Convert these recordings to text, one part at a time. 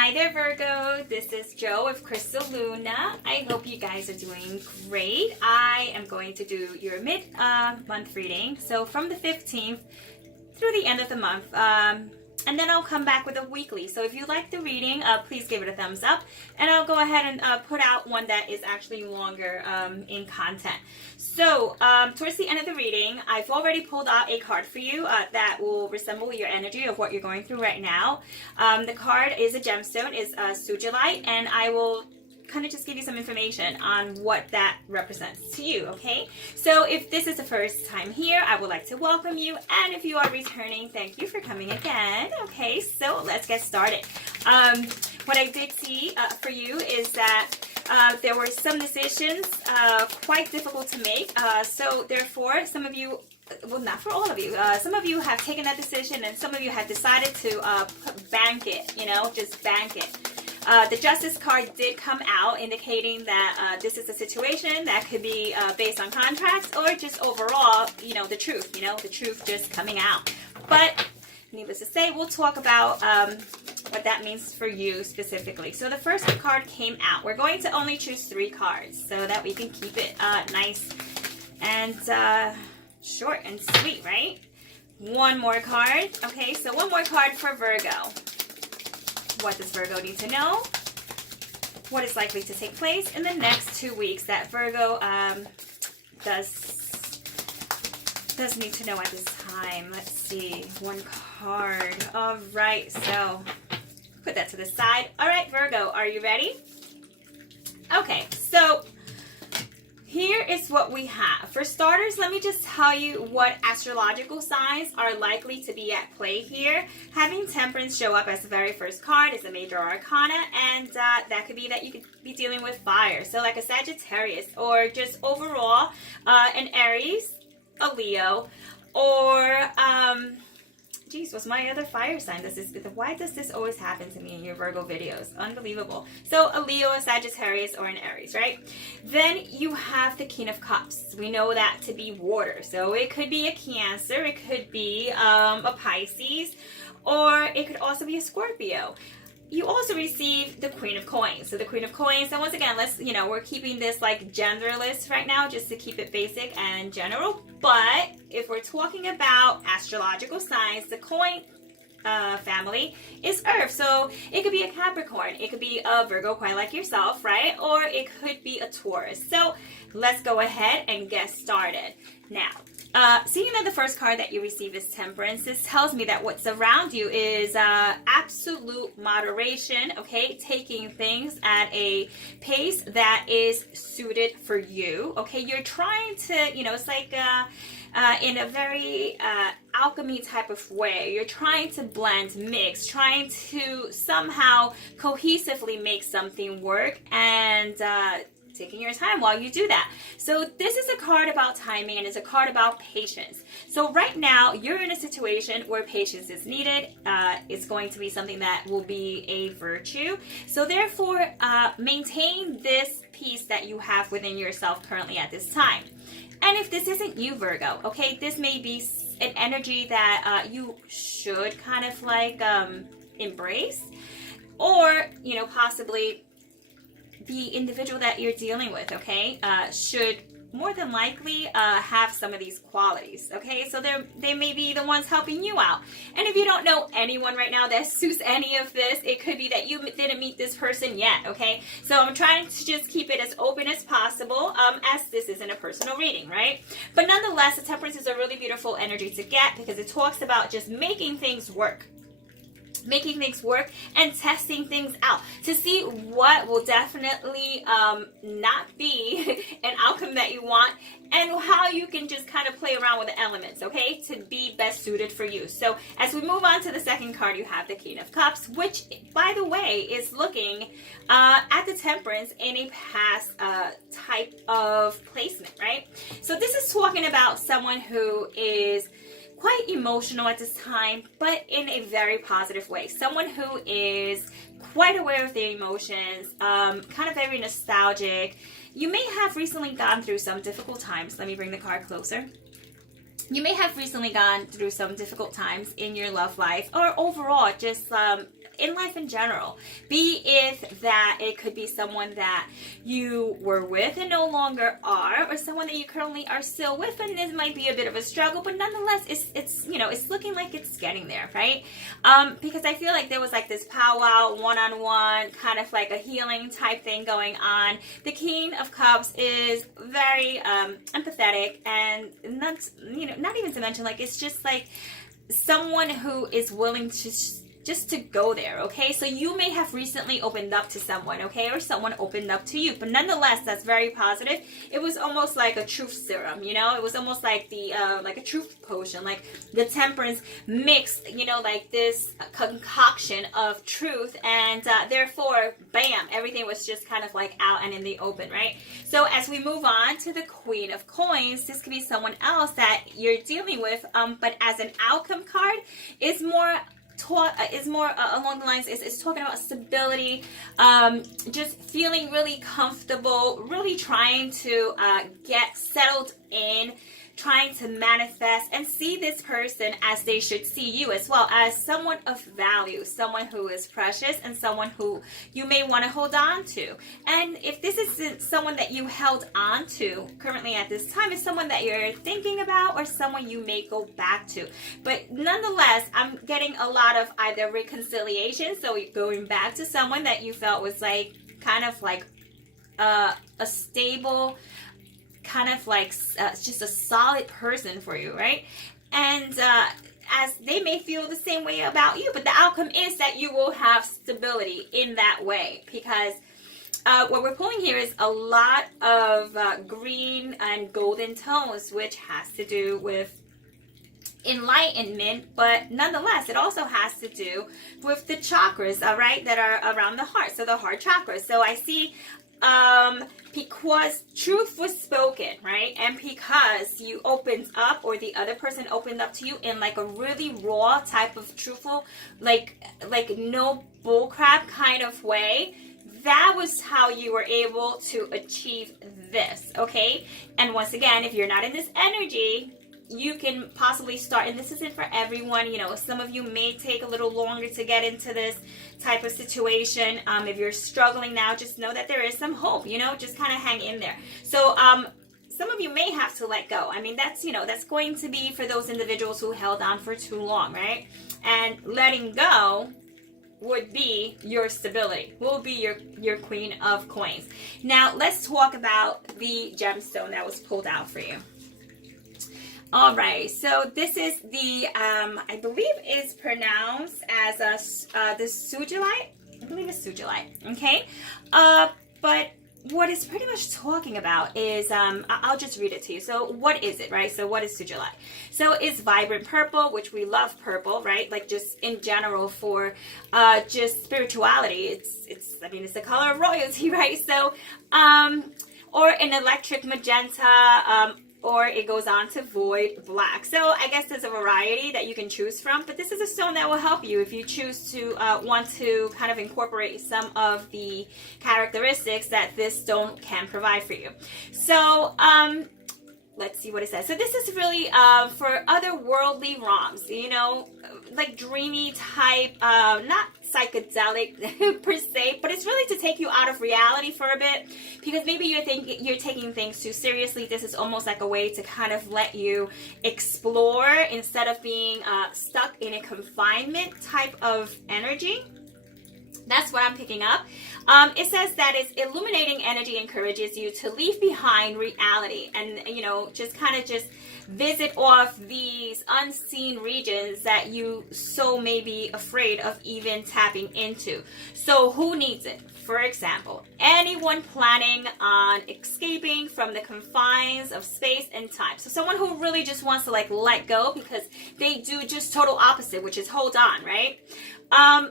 Hi there, Virgo. This is Jo of Crystal Luna. I hope you guys are doing great. I am going to do your mid-month reading. So from the 15th through the end of the month. And then I'll come back with a weekly. So if you like the reading, please give it a thumbs up. And I'll go ahead and put out one that is actually longer in content. So towards the end of the reading, I've already pulled out a card for you that will resemble your energy of what you're going through right now. The card is a gemstone, is sujilite, and I will kind of just give you some information on what that represents to you, okay? So if this is the first time here, I would like to welcome you, and if you are returning, thank you for coming again. Okay, so let's get started. What I did see for you is that there were some decisions quite difficult to make, so therefore some of you, well, not for all of you, some of you have taken that decision, and some of you have decided to bank it, you know, just bank it. The Justice card did come out indicating that this is a situation that could be based on contracts or just overall, you know, the truth just coming out. But needless to say, we'll talk about what that means for you specifically. So the first card came out. We're going to only choose 3 cards so that we can keep it nice and short and sweet, right? One more card. Okay, so one more card for Virgo. What does Virgo need to know? What is likely to take place in the next 2 weeks that Virgo does need to know at this time? Let's see. One card. All right, so put that to the side. All right, Virgo, are you ready? Okay, so here is what we have. For starters, let me just tell you what astrological signs are likely to be at play here. Having Temperance show up as the very first card is a major arcana, and that could be that you could be dealing with fire. So like a Sagittarius, or just overall an Aries, a Leo, or geez, what's my other fire sign? Why does this always happen to me in your Virgo videos? Unbelievable. So a Leo, a Sagittarius, or an Aries, right? Then you have the King of Cups. We know that to be water. So it could be a Cancer, it could be a Pisces, or it could also be a Scorpio. You also receive the Queen of Coins. So the Queen of Coins, and once again, we're keeping this like genderless right now just to keep it basic and general. But if we're talking about astrological signs, the coin family is Earth. So it could be a Capricorn, it could be a Virgo quite like yourself, right? Or it could be a Taurus. So let's go ahead and get started. Now, seeing that the first card that you receive is Temperance, this tells me that what's around you is absolute moderation, okay? Taking things at a pace that is suited for you, okay? You're trying to, it's like in a very alchemy type of way. You're trying to blend, mix, trying to somehow cohesively make something work, and taking your time while you do that. So this is a card about timing, and it's a card about patience. So right now you're in a situation where patience is needed. It's going to be something that will be a virtue. So therefore, maintain this peace that you have within yourself currently at this time. And if this isn't you, Virgo, okay, this may be an energy that you should kind of like embrace, or possibly the individual that you're dealing with, okay, should more than likely have some of these qualities, okay? So they may be the ones helping you out. And if you don't know anyone right now that suits any of this, it could be that you didn't meet this person yet, okay? So I'm trying to just keep it as open as possible, as this isn't a personal reading, right? But nonetheless, the Temperance is a really beautiful energy to get, because it talks about just making things work. Making things work and testing things out to see what will definitely not be an outcome that you want, and how you can just kind of play around with the elements, okay, to be best suited for you. So as we move on to the second card, you have the King of Cups, which, by the way, is looking at the Temperance in a past type of placement, right? So this is talking about someone who is quite emotional at this time, but in a very positive way. Someone who is quite aware of their emotions, kind of very nostalgic. You may have recently gone through some difficult times. Let me bring the card closer. You may have recently gone through some difficult times in your love life, or overall just in life in general. Be it that it could be someone that you were with and no longer are, or someone that you currently are still with, and this might be a bit of a struggle, but nonetheless, it's you know, it's looking like it's getting there, right? Because I feel like there was like this powwow, one-on-one, kind of like a healing type thing going on. The King of Cups is very empathetic, and not, you know, not even to mention, like, it's just like someone who is willing to just to go there, okay? So you may have recently opened up to someone, okay? Or someone opened up to you, but nonetheless, that's very positive. It was almost like a truth serum, you know? It was almost like the, like a truth potion, like the temperance mixed, you know, like this concoction of truth, and therefore, bam, everything was just kind of like out and in the open, right? So as we move on to the Queen of Coins, this could be someone else that you're dealing with, but as an outcome card, is more along the lines, is talking about stability, just feeling really comfortable, really trying to get settled in, trying to manifest and see this person as they should see you, as well as someone of value, someone who is precious, and someone who you may want to hold on to. And if this isn't someone that you held on to currently at this time, it's someone that you're thinking about, or someone you may go back to. But nonetheless, I'm getting a lot of either reconciliation, so you're going back to someone that you felt was like kind of like a stable, kind of like just a solid person for you, right? And as they may feel the same way about you, but the outcome is that you will have stability in that way, because what we're pulling here is a lot of green and golden tones, which has to do with enlightenment, but nonetheless, it also has to do with the chakras, all right, that are around the heart, so the heart chakra. So I see because truth was spoken, right? And because you opened up, or the other person opened up to you in like a really raw type of truthful, like no bullcrap kind of way, that was how you were able to achieve this, okay? And once again, if you're not in this energy, you can possibly start, and this isn't for everyone, you know, some of you may take a little longer to get into this type of situation. If you're struggling now, just know that there is some hope, you know, just kind of hang in there. So some of you may have to let go. I mean, that's, you know, that's going to be for those individuals who held on for too long, right? And letting go would be your stability, will be your Queen of Coins. Now let's talk about the gemstone that was pulled out for you. All right, so this is the, I believe is pronounced as the sugilite. I believe it's sugilite, okay? But what it's pretty much talking about is, I'll just read it to you. So what is it, right? So what is sugilite? So it's vibrant purple, which we love purple, right? Like just in general for just spirituality. It's I mean, it's the color of royalty, right? So, or an electric magenta, or it goes on to void black. So I guess there's a variety that you can choose from, but this is a stone that will help you if you choose to want to kind of incorporate some of the characteristics that this stone can provide for you. So let's see what it says. So this is really for otherworldly realms, you know, like dreamy type, not psychedelic per se, but it's really to take you out of reality for a bit, because maybe you're taking things too seriously. This is almost like a way to kind of let you explore instead of being stuck in a confinement type of energy. That's what I'm picking up. It says that its illuminating energy encourages you to leave behind reality and, you know, just kind of just visit off these unseen regions that you so may be afraid of even tapping into. So who needs it? For example, anyone planning on escaping from the confines of space and time. So someone who really just wants to like let go, because they do just total opposite, which is hold on, right?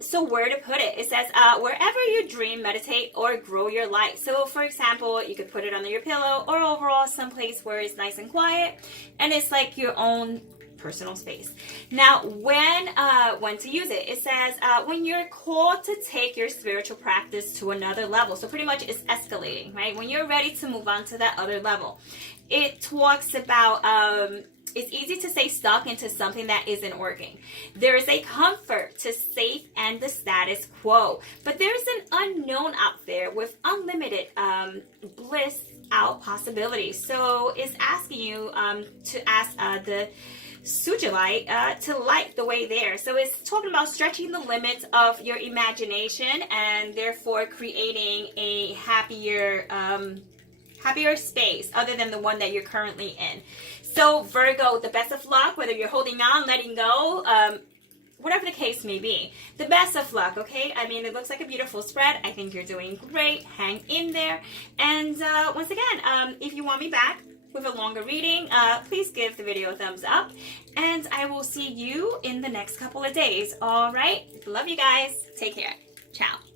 So where to put it? It says, wherever you dream, meditate, or grow your light. So for example, you could put it under your pillow, or overall someplace where it's nice and quiet, and it's like your own personal space. Now, when to use it, it says when you're called to take your spiritual practice to another level. So pretty much it's escalating, right? When you're ready to move on to that other level. It talks about it's easy to stay stuck into something that isn't working. There is a comfort to safe and the status quo, but there's an unknown out there with unlimited bliss out possibilities. So it's asking you to ask the Sujilite to light the way there. So it's talking about stretching the limits of your imagination and therefore creating a happier space other than the one that you're currently in. So Virgo, the best of luck, whether you're holding on, letting go, whatever the case may be. The best of luck, okay? I mean, it looks like a beautiful spread. I think you're doing great. Hang in there. And once again, if you want me back with a longer reading, please give the video a thumbs up. And I will see you in the next couple of days. All right? Love you guys. Take care. Ciao.